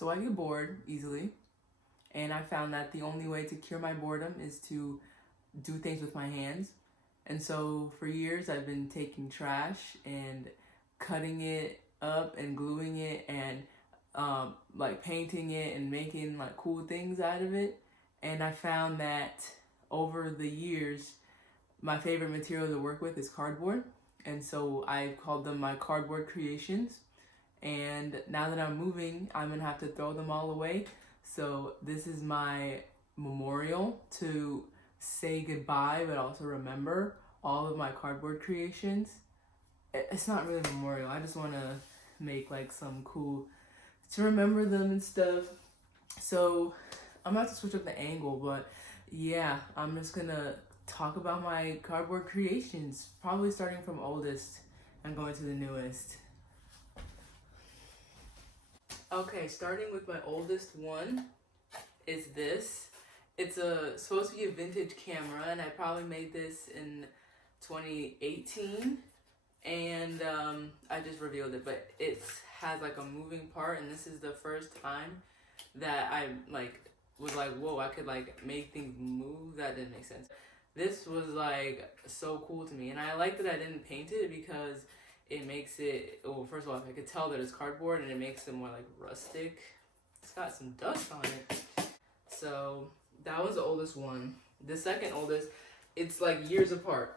So I get bored easily, and I found that the only way to cure my boredom is to do things with my hands. And so for years I've been taking trash and cutting it up and gluing it and like painting it and making like cool things out of it. And I found that over the years, my favorite material to work with is cardboard. And so I called them my cardboard creations. And now that I'm moving, I'm gonna have to throw them all away. So this is my memorial to say goodbye, but also remember all of my cardboard creations. It's not really a memorial. I just want to make like some cool to remember them and stuff. So I'm about to switch up the angle, but yeah, I'm just gonna talk about my cardboard creations, probably starting from oldest and going to the newest. Okay, starting with my oldest one is this. It's supposed to be a vintage camera, and I probably made this in 2018, and I just revealed it, but it has like a moving part, and this is the first time that I like was like, whoa, I could like make things move. That didn't make sense. This was like so cool to me, and I like that I didn't paint it because it makes it, well, first of all, I could tell that it's cardboard and it makes it more like rustic. It's got some dust on it. So that was the oldest one. The second oldest, it's like years apart.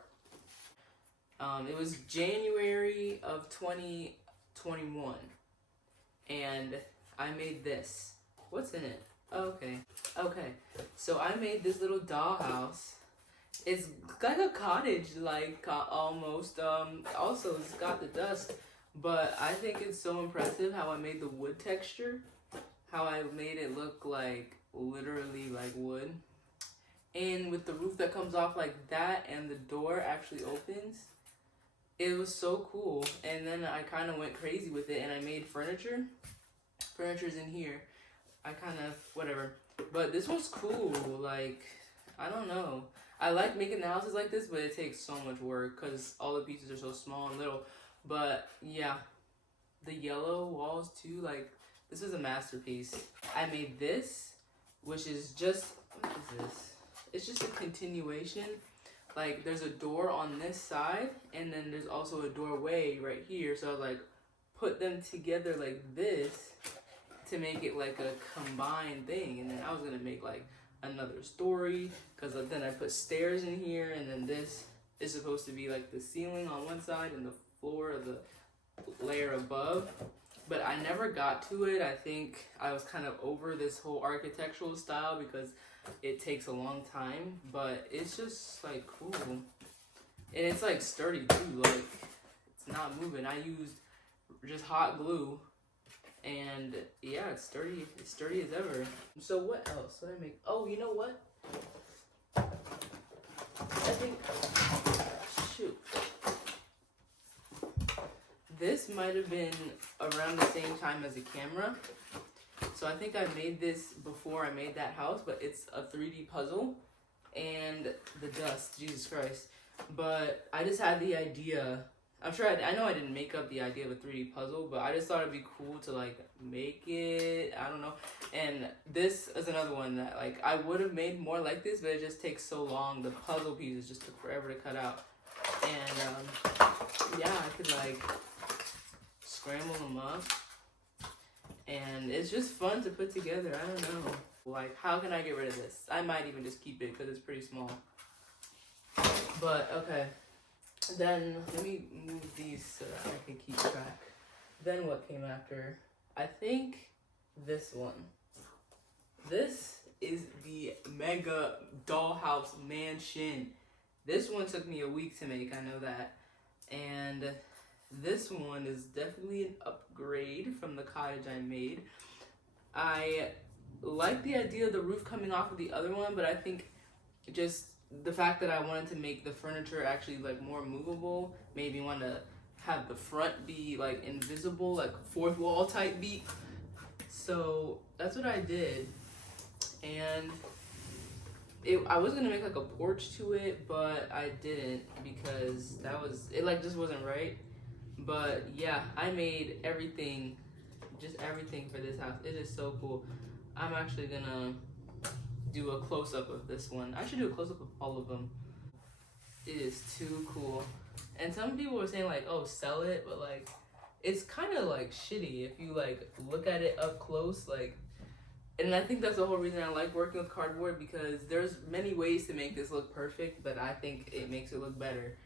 It was January of 2021, and I made this. What's in it? Okay. So I made this little dollhouse. It's like a cottage, like almost. Also, it's got the dust, but I think it's so impressive how I made the wood texture, how I made it look like literally like wood, and with the roof that comes off like that, and the door actually opens. It was so cool, and then I kind of went crazy with it, and I made furniture. Furniture's in here. I kind of whatever, but this one's cool. Like, I don't know. I like making the houses like this, but it takes so much work because all the pieces are so small and little. But yeah, the yellow walls too, like this is a masterpiece. I made this, which is just, what is this? It's just a continuation. Like there's a door on this side, and then there's also a doorway right here. So I was like, put them together like this to make it like a combined thing. And then I was gonna make like another story, because then I put stairs in here, and then this is supposed to be like the ceiling on one side and the floor of the layer above. But I never got to it. I think I was kind of over this whole architectural style because it takes a long time, but it's just like cool. And it's like sturdy too, like it's not moving. I used just hot glue, and yeah, it's sturdy as ever. So what else did I make? Oh, you know what? I think, shoot. This might have been around the same time as a camera. So I think I made this before I made that house, but it's a 3D puzzle. And the dust, Jesus Christ. But I just had the idea. I'm sure I know I didn't make up the idea of a 3D puzzle, but I just thought it'd be cool to like make it. I don't know. And this is another one that like I would have made more like this, but it just takes so long. The puzzle pieces just took forever to cut out. And yeah, I could like scramble them up. And it's just fun to put together. I don't know. Like, how can I get rid of this? I might even just keep it because it's pretty small. But, okay. Then, let me move these so that I can keep track. Then what came after? I think this one. This is the Mega Dollhouse Mansion. This one took me a week to make, I know that. And this one is definitely an upgrade from the cottage I made. I like the idea of the roof coming off of the other one, but I think just the fact that I wanted to make the furniture actually like more movable made me want to have the front be like invisible, like fourth wall type beat. So that's what I did. And I was gonna make like a porch to it, but I didn't because it like just wasn't right. But yeah, I made everything just everything for this house. It is so cool. I'm actually gonna do a close-up of this one. I should do a close-up of all of them. It is too cool. And some people were saying like, oh, sell it, but like, it's kind of like shitty if you like look at it up close, like. And I think that's the whole reason I like working with cardboard, because there's many ways to make this look perfect, but I think it makes it look better.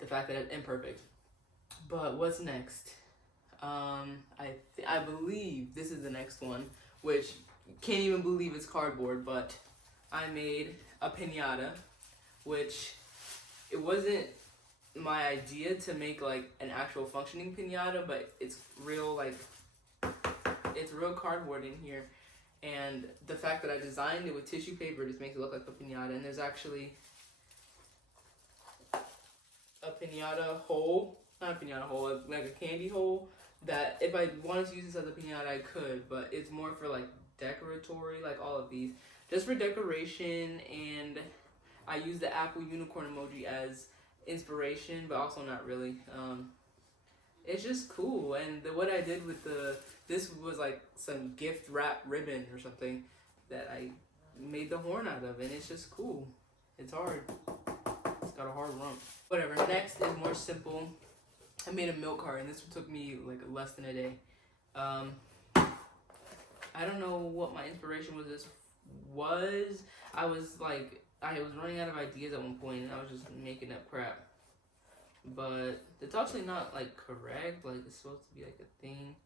The fact that it's imperfect. But what's next? I believe this is the next one, which can't even believe it's cardboard, but I made a piñata, which it wasn't my idea to make like an actual functioning piñata, but it's real, like, it's real cardboard in here. And the fact that I designed it with tissue paper just makes it look like a piñata. And there's actually a piñata hole, not a piñata hole, like a candy hole, that if I wanted to use this as a piñata, I could, but it's more for like decoratory, like all of these, just for decoration. And I use the apple unicorn emoji as inspiration, but also not really. It's just cool. And what I did with this was like some gift wrap ribbon or something that I made the horn out of, and it's just cool. It's hard. It's got a hard rump. Whatever. Next is more simple. I made a milk cart, and this took me like less than a day. I don't know what my inspiration was. I was running out of ideas at one point, and I was just making up crap. But it's actually not like correct. Like, it's supposed to be like a thing.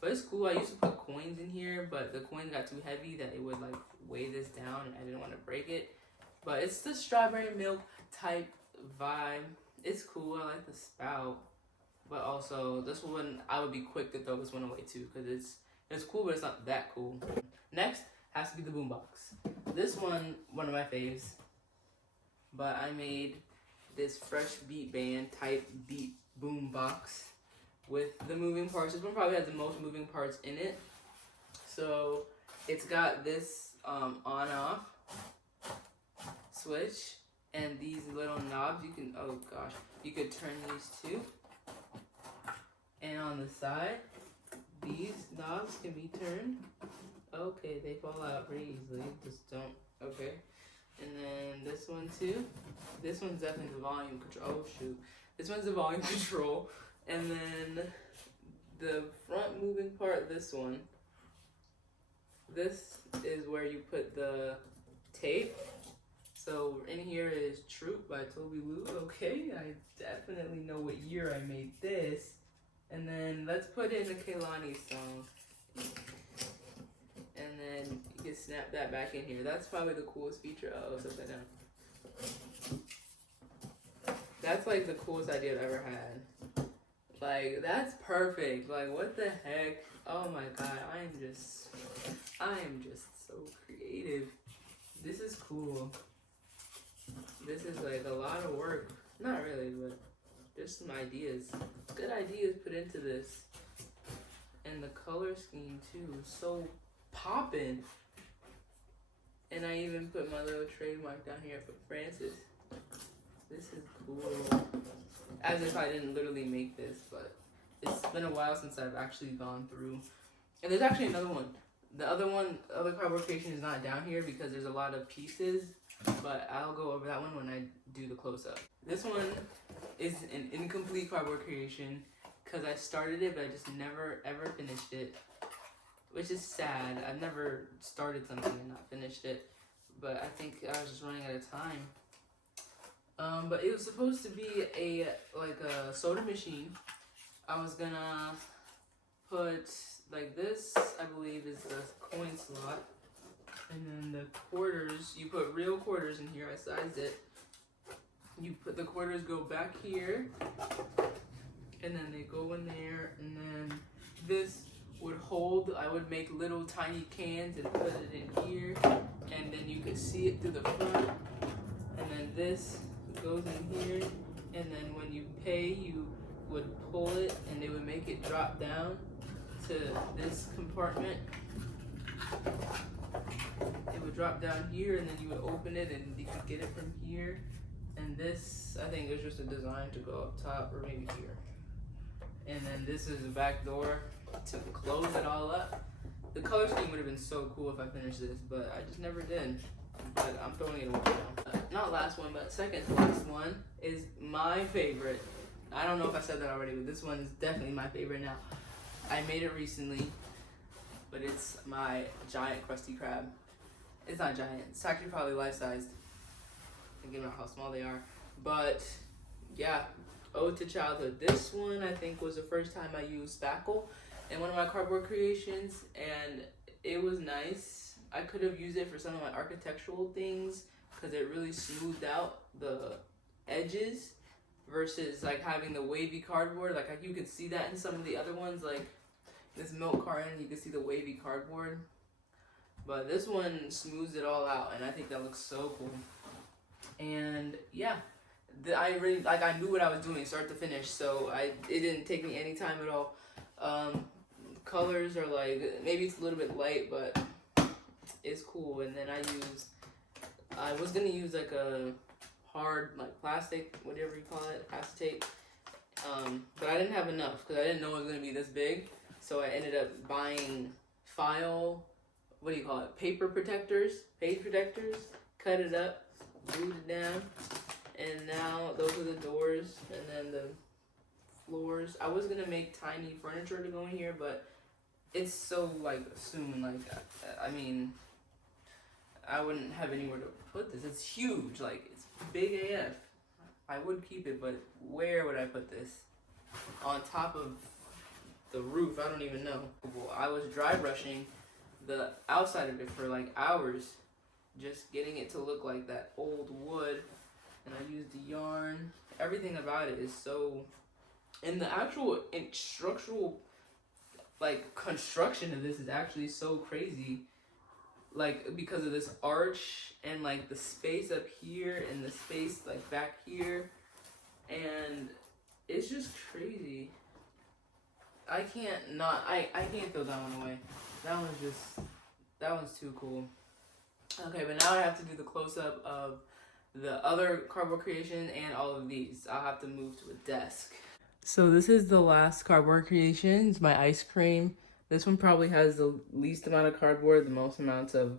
But it's cool. I used to put coins in here, but the coins got too heavy that it would like weigh this down, and I didn't want to break it. But it's the strawberry milk type vibe. It's cool. I like the spout. But also, this one, I would be quick to throw this one away too, because it's cool, but it's not that cool. Next has to be the boombox. This one of my faves. But I made this Fresh Beat Band type beat boombox with the moving parts. This one probably has the most moving parts in it. So it's got this on-off switch and these little knobs. You could turn these too. And on the side, these knobs can be turned. Okay, they fall out pretty easily. Just don't. Okay. And then this one too. This one's definitely the volume control. Oh shoot. This one's the volume control. And then the front moving part, this one. This is where you put the tape. So in here is Troop by Toby Lou. Okay, I definitely know what year I made this. And then let's put in a Kehlani song. And then you can snap that back in here. That's probably the coolest feature. Oh, it's upside down. That's like the coolest idea I've ever had. Like, that's perfect. Like, what the heck? Oh my god, I am just so creative. This is cool. This is like a lot of work. Not really, but just some ideas. Good ideas put into this. And the color scheme too is so poppin'. And I even put my little trademark down here for Francis. This is cool. As if I didn't literally make this, but it's been a while since I've actually gone through. And there's actually another one. The other cardboard creation is not down here because there's a lot of pieces, but I'll go over that one when I do the close-up. This one is an incomplete cardboard creation because I started it, but I just never ever finished it, which is sad. I've never started something and not finished it, but I think I was just running out of time. But it was supposed to be a soda machine. I was gonna put like this, I believe is the coin slot. And then the quarters, you put real quarters in here. I sized it. You put the quarters go back here, and then they go in there, and then this would hold. I would make little tiny cans and put it in here, and then you could see it through the front. And then this goes in here, and then when you pay, you would pull it, and they would make it drop down to this compartment. It would drop down here, and then you would open it, and you could get it from here. And this, I think, is just a design to go up top or maybe here. And then this is the back door. to close it all up. The color scheme would have been so cool if I finished this, but I just never did. But I'm throwing it away now. Not last one, but second to last one is my favorite. I don't know if I said that already, but this one is definitely my favorite now. I made it recently, but it's my giant Krusty Krab. It's not giant. It's actually probably life-sized. Thinking about how small they are. But, yeah, ode to childhood. This one, I think, was the first time I used spackle in one of my cardboard creations, and it was nice. I could have used it for some of my architectural things because it really smoothed out the edges versus like having the wavy cardboard. Like you can see that in some of the other ones, like this milk carton, you can see the wavy cardboard. But this one smooths it all out, and I think that looks so cool. And yeah, I really I knew what I was doing start to finish, so it didn't take me any time at all. Colors are like, maybe it's a little bit light, but it's cool. And then I was gonna use like a hard like plastic, whatever you call it, acetate, but I didn't have enough because I didn't know it was gonna be this big. So I ended up buying paper protectors, page protectors, cut it up, glued it down, and now those are the doors and then the floors. I was gonna make tiny furniture to go in here, but it's so like soon, like I mean, I wouldn't have anywhere to put this. It's huge, like it's big AF. I would keep it, but where would I put this? On top of the roof? I don't even know. I was dry brushing the outside of it for like hours, just getting it to look like that old wood, and I used the yarn. Everything about it is so, and the actual structural like construction of this is actually so crazy, like because of this arch and like the space up here and the space like back here, and it's just crazy. I can't throw that one away. That one's too cool. Okay, but now I have to do the close-up of the other cardboard creation and all of these. I'll have to move to a desk. So this is the last cardboard creation. It's my ice cream. This one probably has the least amount of cardboard, the most amounts of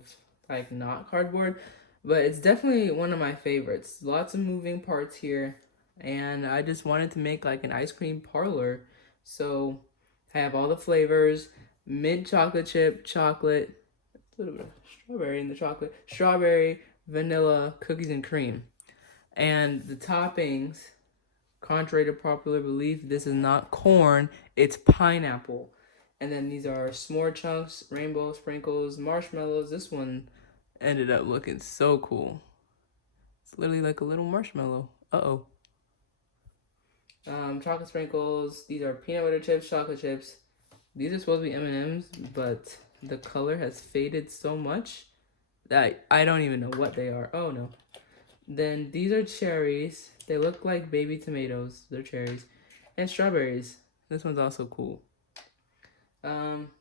like not cardboard, but it's definitely one of my favorites. Lots of moving parts here, and I just wanted to make like an ice cream parlor. So I have all the flavors: mint chocolate chip, chocolate, a little bit of strawberry in the chocolate, strawberry, vanilla, cookies and cream. And the toppings, contrary to popular belief, this is not corn, it's pineapple. And then these are s'more chunks, rainbow sprinkles, marshmallows. This one ended up looking so cool. It's literally like a little marshmallow. Uh-oh. Chocolate sprinkles. These are peanut butter chips, chocolate chips. These are supposed to be M&Ms, but the color has faded so much that I don't even know what they are. Oh, no. Then these are cherries. They look like baby tomatoes. They're cherries. And strawberries. This one's also cool.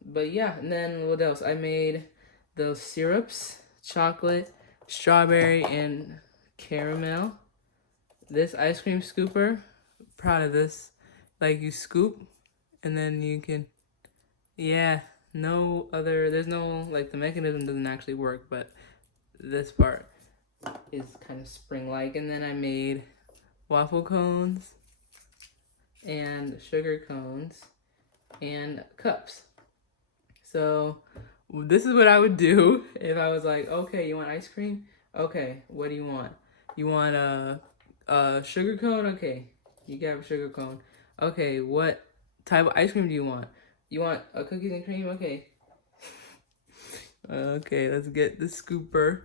But yeah, and then what else? I made those syrups, chocolate, strawberry, and caramel. This ice cream scooper, proud of this. Like you scoop, and then you can, yeah, there's no, like the mechanism doesn't actually work, but this part is kind of spring-like. And then I made waffle cones and sugar cones and cups. So this is what I would do if I was like, okay, you want ice cream? Okay, what do you want? You want a sugar cone? Okay, you got a sugar cone. Okay, what type of ice cream do you want? You want a cookies and cream? Okay. Okay, let's get the scooper.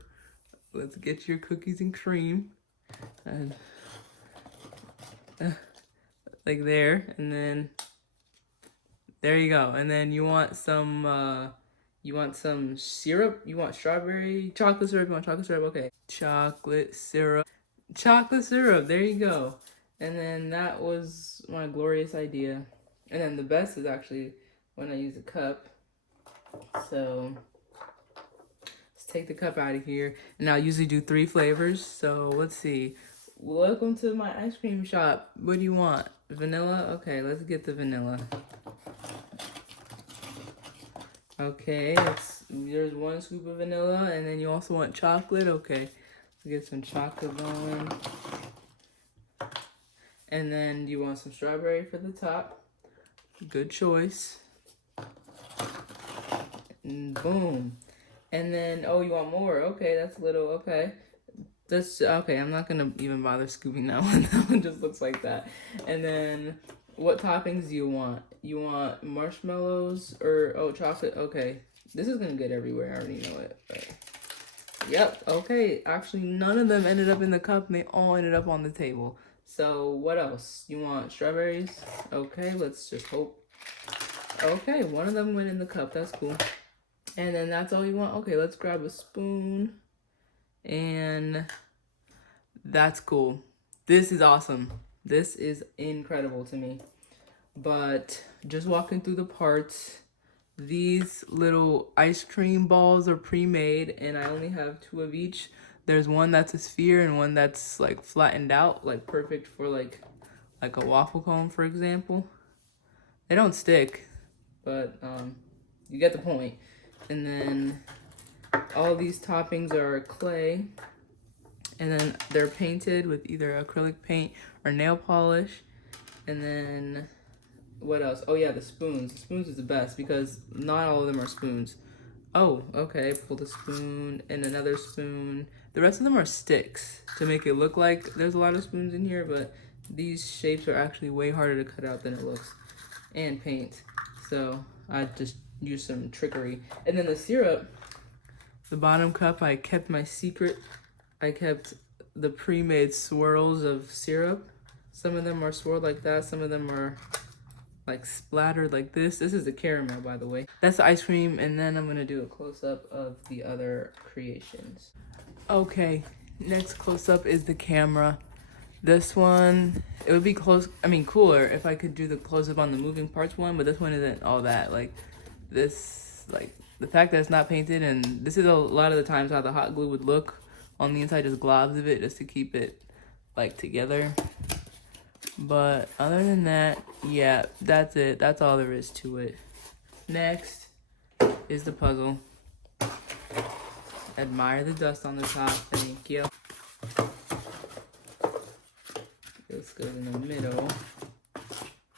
Let's get your cookies and cream. And like there, and then there you go. And then you want some syrup? You want strawberry, chocolate syrup? You want chocolate syrup? Okay. Chocolate syrup. Chocolate syrup, there you go. And then that was my glorious idea. And then the best is actually when I use a cup. So let's take the cup out of here. And I usually do 3 flavors. So let's see. Welcome to my ice cream shop. What do you want? Vanilla? Okay, let's get the vanilla. Okay, there's 1 scoop of vanilla, and then you also want chocolate. Okay, let's get some chocolate going. And then you want some strawberry for the top. Good choice. And boom. And then, oh, you want more? Okay, that's a little, okay. Okay, I'm not gonna even bother scooping that one. That one just looks like that. And then, what toppings do you want? You want marshmallows or, oh, chocolate? Okay. This is gonna get everywhere, I already know it. But... Yep, okay. Actually, none of them ended up in the cup, and they all ended up on the table. So, what else? You want strawberries? Okay, let's just hope. Okay, one of them went in the cup. That's cool. And then that's all you want? Okay, let's grab a spoon. And that's cool. This is awesome. This is incredible to me. But just walking through the parts, these little ice cream balls are pre-made, and I only have 2 of each. There's one that's a sphere and one that's like flattened out, like perfect for like a waffle cone, for example. They don't stick, but you get the point. And then all these toppings are clay, and then they're painted with either acrylic paint or nail polish. And then what else? Oh yeah, the spoons. The spoons is the best because not all of them are spoons. Oh, okay, pull the spoon and another spoon. The rest of them are sticks to make it look like there's a lot of spoons in here, but these shapes are actually way harder to cut out than it looks. And paint. So I just used some trickery. And then the syrup, the bottom cup, I kept my secret. I kept the pre-made swirls of syrup. Some of them are swirled like that. Some of them are like splattered like this. This is the caramel, by the way. That's the ice cream, and then I'm gonna do a close-up of the other creations. Okay, next close-up is the camera. This one, it would be cooler if I could do the close-up on the moving parts one, but this one isn't all that. Like, the fact that it's not painted, and this is a lot of the times how the hot glue would look on the inside, just globs of it, just to keep it, like, together. But other than that, yeah, that's it. That's all there is to it. Next is the puzzle. Admire the dust on the top. Thank you. This goes in the middle.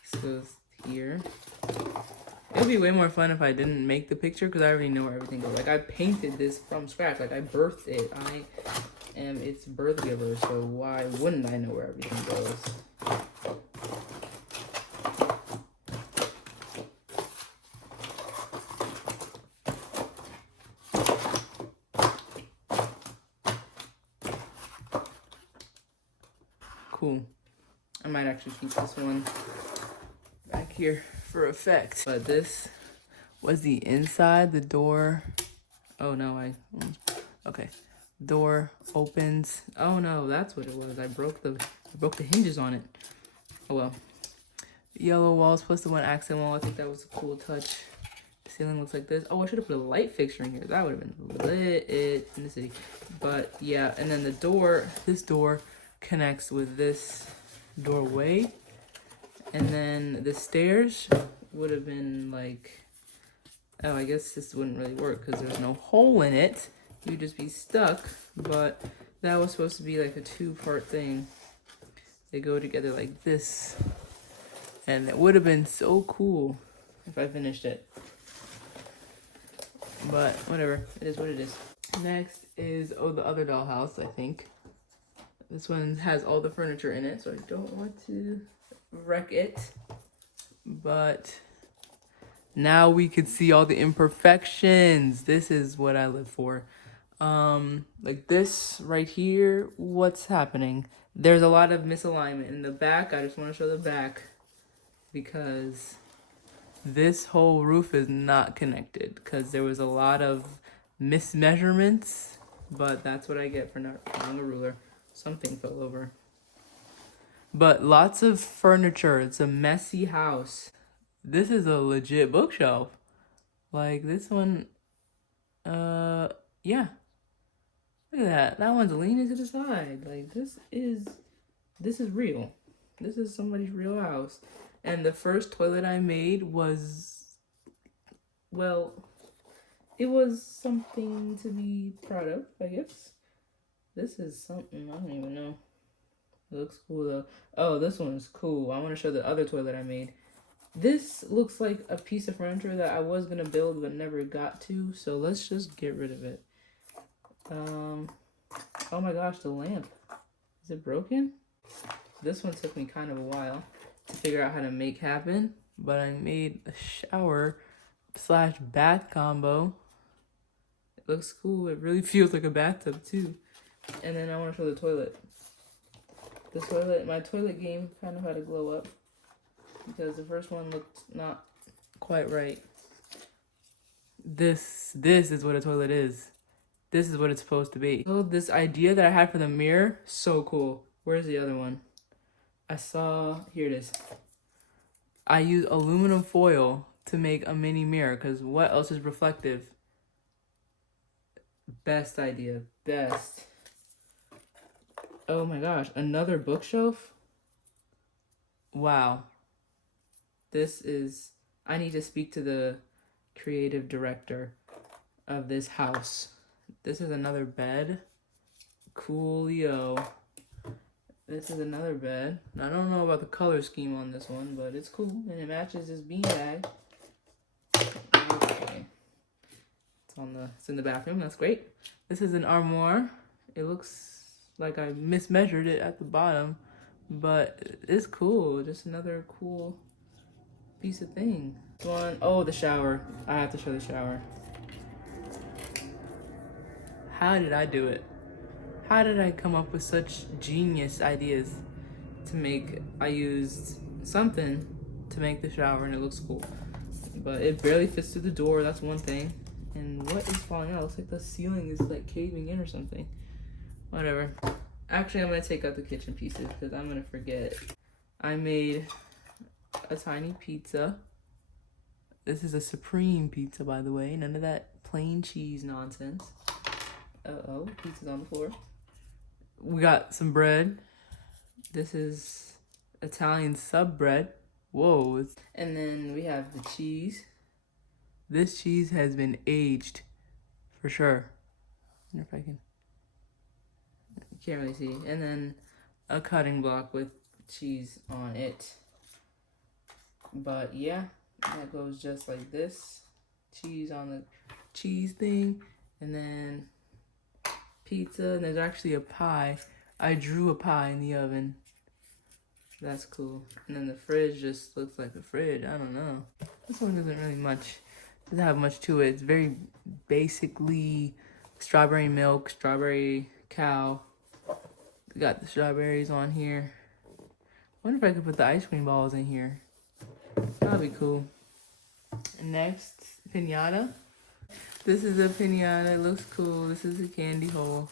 This goes here. It would be way more fun if I didn't make the picture because I already know where everything goes. Like, I painted this from scratch. Like, I birthed it. I am its birth giver, so why wouldn't I know where everything goes? Cool. I might actually keep this one back here for effect. But this was the inside, the door. Oh no, okay. Door opens. Oh no, that's what it was. I broke the hinges on it. Oh well. Yellow walls plus the one accent wall. I think that was a cool touch. The ceiling looks like this. Oh, I should have put a light fixture in here. That would have been lit in the city. But yeah, and then the door, this door connects with this doorway, and then the stairs would have been like, oh, I guess this wouldn't really work because there's no hole in it. You'd just be stuck. But that was supposed to be like a 2-part thing. They go together like this, and it would have been so cool if I finished it. But whatever, it is what it is. Next is the other dollhouse, I think. This one has all the furniture in it, so I don't want to wreck it. But now we can see all the imperfections. This is what I live for. Like this right here, what's happening? There's a lot of misalignment in the back. I just want to show the back because this whole roof is not connected because there was a lot of mismeasurements, but that's what I get for not following a ruler. Something fell over. But lots of furniture. It's a messy house. This is a legit bookshelf. Like this one, yeah. Look at that. That one's leaning to the side. Like this is real. This is somebody's real house. And the first toilet I made was, well, it was something to be proud of, I guess. This is something, I don't even know. It looks cool though. Oh, this one is cool. I want to show the other toilet I made. This looks like a piece of furniture that I was gonna build but never got to, so let's just get rid of it. Oh my gosh, the lamp. Is it broken? This one took me kind of a while to figure out how to make happen, but I made a shower slash bath combo. It looks cool. It really feels like a bathtub too. And then I want to show the toilet. The toilet, my toilet game kind of had to glow up because the first one looked not quite right. This is what a toilet is. This is what it's supposed to be. So this idea that I had for the mirror, so cool. Where's the other one? I saw, here it is. I used aluminum foil to make a mini mirror because what else is reflective? Best idea, best. Oh my gosh, another bookshelf? Wow. This is, I need to speak to the creative director of this house. This is another bed. Coolio. This is another bed. I don't know about the color scheme on this one, but it's cool. And it matches this beanbag. Okay. It's in the bathroom. That's great. This is an armoire. It looks like I mismeasured it at the bottom, but it's cool. Just another cool piece of thing. One, oh, the shower. I have to show the shower. How did I do it? How did I come up with such genius ideas to make? I used something to make the shower and it looks cool, but it barely fits through the door. That's one thing. And what is falling out? It looks like the ceiling is like caving in or something. Whatever. Actually, I'm gonna take out the kitchen pieces because I'm gonna forget. I made a tiny pizza. This is a supreme pizza, by the way. None of that plain cheese nonsense. Uh-oh, pizza's on the floor. We got some bread. This is Italian sub bread. Whoa. And then we have the cheese. This cheese has been aged for sure. I wonder if I can. You can't really see. And then a cutting block with cheese on it. But yeah, that goes just like this. Cheese on the cheese thing. And then pizza, and there's actually a pie. I drew a pie in the oven. That's cool. And then the fridge just looks like a fridge. I don't know. This one doesn't have much to it. It's very basically strawberry milk, strawberry cow. We got the strawberries on here. I wonder if I could put the ice cream balls in here. That'd be cool. And next, piñata. This is a piñata. It looks cool. This is a candy hole.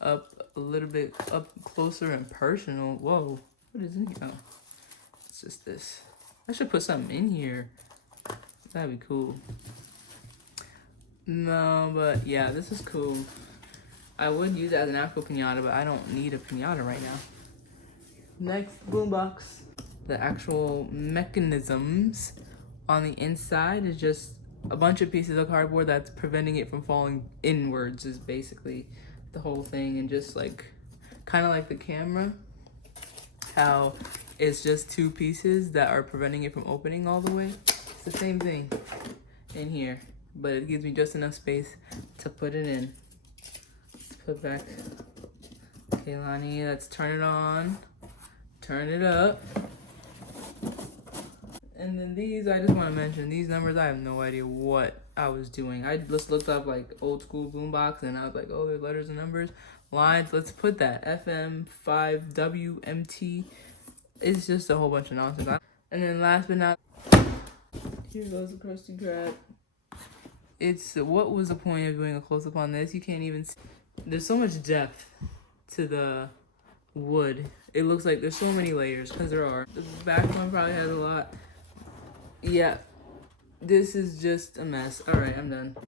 Up a little bit up closer and personal. Whoa. What is in here? Oh, it's just this. I should put something in here. That'd be cool. No, but yeah, this is cool. I would use it as an actual piñata, but I don't need a piñata right now. Next, boombox. The actual mechanisms on the inside is just a bunch of pieces of cardboard that's preventing it from falling inwards is basically the whole thing. And just like kind of like the camera, how it's just two pieces that are preventing it from opening all the way. It's the same thing in here, but it gives me just enough space to put it in. Let's put back. Okay, Lonnie, let's turn it on, turn it up. And then these, I just want to mention, these numbers, I have no idea what I was doing. I just looked up like old school boombox and I was like, oh, there's letters and numbers. Lines, let's put that. FM, 5, WMT. It's just a whole bunch of nonsense. And then last but not, here goes the Krusty Krab. It's, what was the point of doing a close-up on this? You can't even see. There's so much depth to the wood. It looks like there's so many layers, because there are. The back one probably has a lot. Yeah, this is just a mess. All right, I'm done.